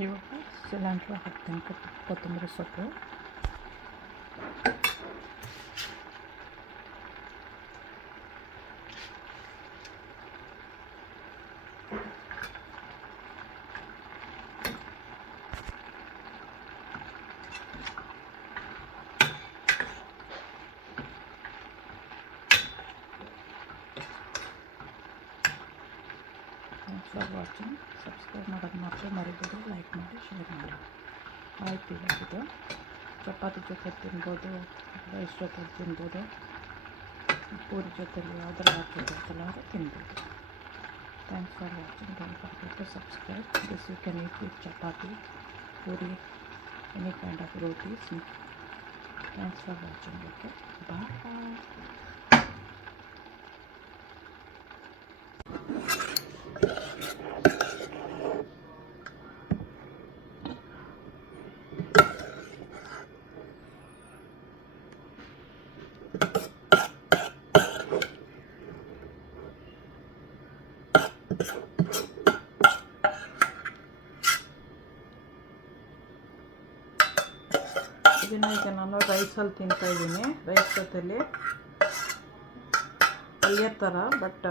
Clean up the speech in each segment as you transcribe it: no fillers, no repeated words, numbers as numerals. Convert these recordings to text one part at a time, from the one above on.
ಇವಾಗ ಸಿಲಿಂಡ್ರ್ ಹಾಕ್ತೀನಿ, ಕೊತ್ತಂಬರಿ ಸೊಪ್ಪು. Thanks for watching. ಸಬ್ಸ್ಕ್ರೈಬ್ ಮಾಡೋದು ಮಾತ್ರ ಮರಿಬೇಡಿ, ಲೈಕ್ ಮಾಡಿ, ಶೇರ್ ಮಾಡಿ. ಆಯ್ತು, ಇವಾಗಿದೆ. ಚಪಾತಿ ಜೊತೆ ತಿನ್ಬೋದು, ರೈಸ್ ಜೊತೆ ತಿನ್ಬೋದು, ಪೂರಿ ಜೊತೆಲಿ ಯಾವುದರ ಜೊತೆ ಎಲ್ಲರೂ ತಿನ್ಬೋದು. Thanks for watching. Don't forget to subscribe. This you can eat with chapati, puri, any kind of rotis. Thanks for watching. Okay, bye. ಇದನ್ನು ಈಗ ನಾನು ರೈಸಲ್ಲಿ ತಿಂತಾಯಿದ್ದೀನಿ, ರೈಸ್ ಜೊತೆಲಿ ಪಲ್ಯ ಥರ. ಬಟ್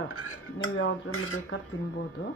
ನೀವು ಯಾವುದ್ರಲ್ಲಿ ಬೇಕಾದ್ರೆ ತಿನ್ಬೋದು.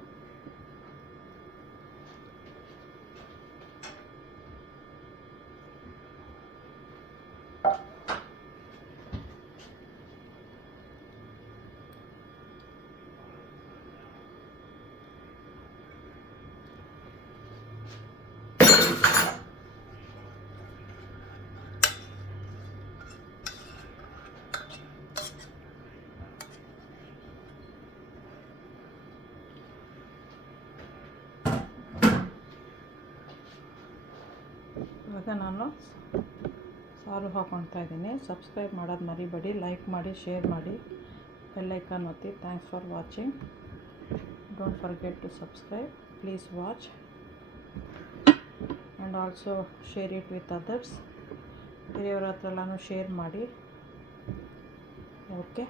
ಇವಾಗ ನಾನು ಸಾರು ಹಾಕ್ಕೊಳ್ತಾ ಇದ್ದೀನಿ. ಸಬ್ಸ್ಕ್ರೈಬ್ ಮಾಡೋದು ಮರಿಬೇಡಿ, ಲೈಕ್ ಮಾಡಿ, ಶೇರ್ ಮಾಡಿ, ಬೆಲ್ ಐಕಾನ್ ಒತ್ತಿ. Thanks for watching. Don't forget to subscribe. Please watch and also share it with others. ಬೇರೆಯವ್ರ ಹತ್ರ ಎಲ್ಲನೂ ಶೇರ್ ಮಾಡಿ. ಓಕೆ.